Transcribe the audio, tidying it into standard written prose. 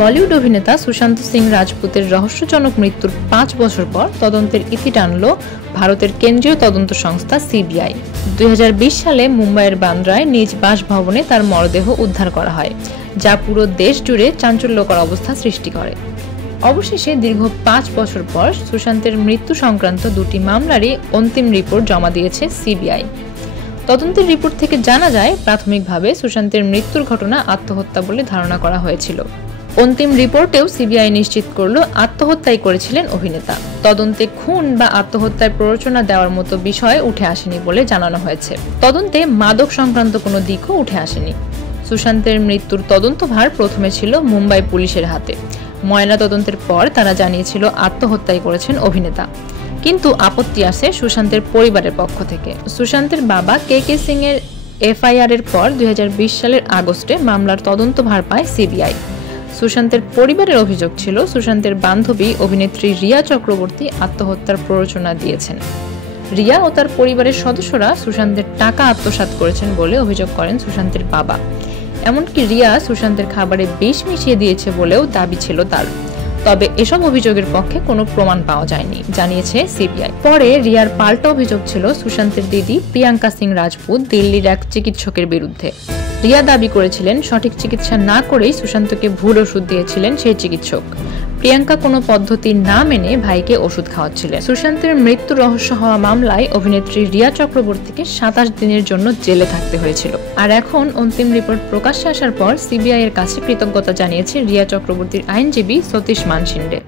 বলিউড অভিনেতা সুশান্ত সিং রাজপুতের রহস্যজনক মৃত্যুর 5 বছর পর তদন্তের ইতি টানল ভারতের কেন্দ্রীয় তদন্ত সংস্থা সিবিআই। 2020 সালে মুম্বাইয়ের বান্দ্রায় নিজ বাসভবনে তার মরদেহ উদ্ধার করা হয়, যা পুরো দেশ জুড়ে চাঞ্চল্যকর অবস্থা সৃষ্টি করে। অবশেষে দীর্ঘ 5 বছর পর সুশান্তের মৃত্যু সংক্রান্ত 2টি মামলারই অন্তিম রিপোর্ট জমা দিয়েছে সিবিআই। তদন্তের রিপোর্ট থেকে জানা যায়, প্রাথমিকভাবে সুশান্তের মৃত্যুর ঘটনা আত্মহত্যা বলে ধারণা করা হয়েছিল। অন্তিম রিপোর্টেও সিবিআই নিশ্চিত করল আত্মহত্যাই করেছিলেন অভিনেতা। তদন্তে খুন বা আত্মহত্যায় প্ররোচনা দেওয়ার মতো বিষয় উঠে আসেনি বলে জানানো হয়েছে। তদন্তে মাদক সংক্রান্ত কোনো দিকও উঠে আসেনি। সুশান্তের মৃত্যুর তদন্তভার প্রথমে ছিল মুম্বাই পুলিশের হাতে। ময়না তদন্তের পর তারা জানিয়েছিল আত্মহত্যাই করেছেন অভিনেতা। কিন্তু আপত্তি আসে সুশান্তের পরিবারের পক্ষ থেকে। সুশান্তের বাবা কে সিং এর এফআইআর এর পর 2020 সালের আগস্টে মামলার তদন্তভার পায় সিবিআই। সুশান্তের পরিবারের অভিযোগ ছিল সুশান্তের বান্ধবী অভিনেত্রী রিয়া চক্রবর্তী আত্মহত্যার প্ররোচনা দিয়েছেন। রিয়া ও তার পরিবারের সদস্যরা সুশান্তের টাকা আত্মসাৎ করেছেন বলে অভিযোগ করেন সুশান্তের বাবা। এমনকি রিয়া সুশান্তের খাবারে বিষ মিশিয়ে দিয়েছে বলেও দাবি ছিল তার। তবে এসব অভিযোগের পক্ষে কোনো প্রমাণ পাওয়া যায়নি, জানিয়েছে সিবিআই। পরে রিয়ার পাল্টা অভিযোগ ছিল সুশান্তের দিদি প্রিয়াঙ্কা সিং রাজপুত দিল্লির এক চিকিৎসকের বিরুদ্ধে। রিয়া দাবি করেছিলেন সঠিক চিকিৎসা না করেই সুশান্তকে ভুল ওষুধ দিয়েছিলেন সেই চিকিৎসক। প্রিয়াঙ্কা কোনো পদ্ধতি না মেনে ভাইকে ওষুধ খাওয়াচ্ছিলেন। সুশান্তের মৃত্যু রহস্য হওয়া মামলায় অভিনেত্রী রিয়া চক্রবর্তীকে 27 দিনের জন্য জেলে থাকতে হয়েছিল। আর এখন অন্তিম রিপোর্ট প্রকাশ্যে আসার পর সিবিআই এর কাছে কৃতজ্ঞতা জানিয়েছে রিয়া চক্রবর্তীর আইনজীবী সতীশ মানশিন্ডে।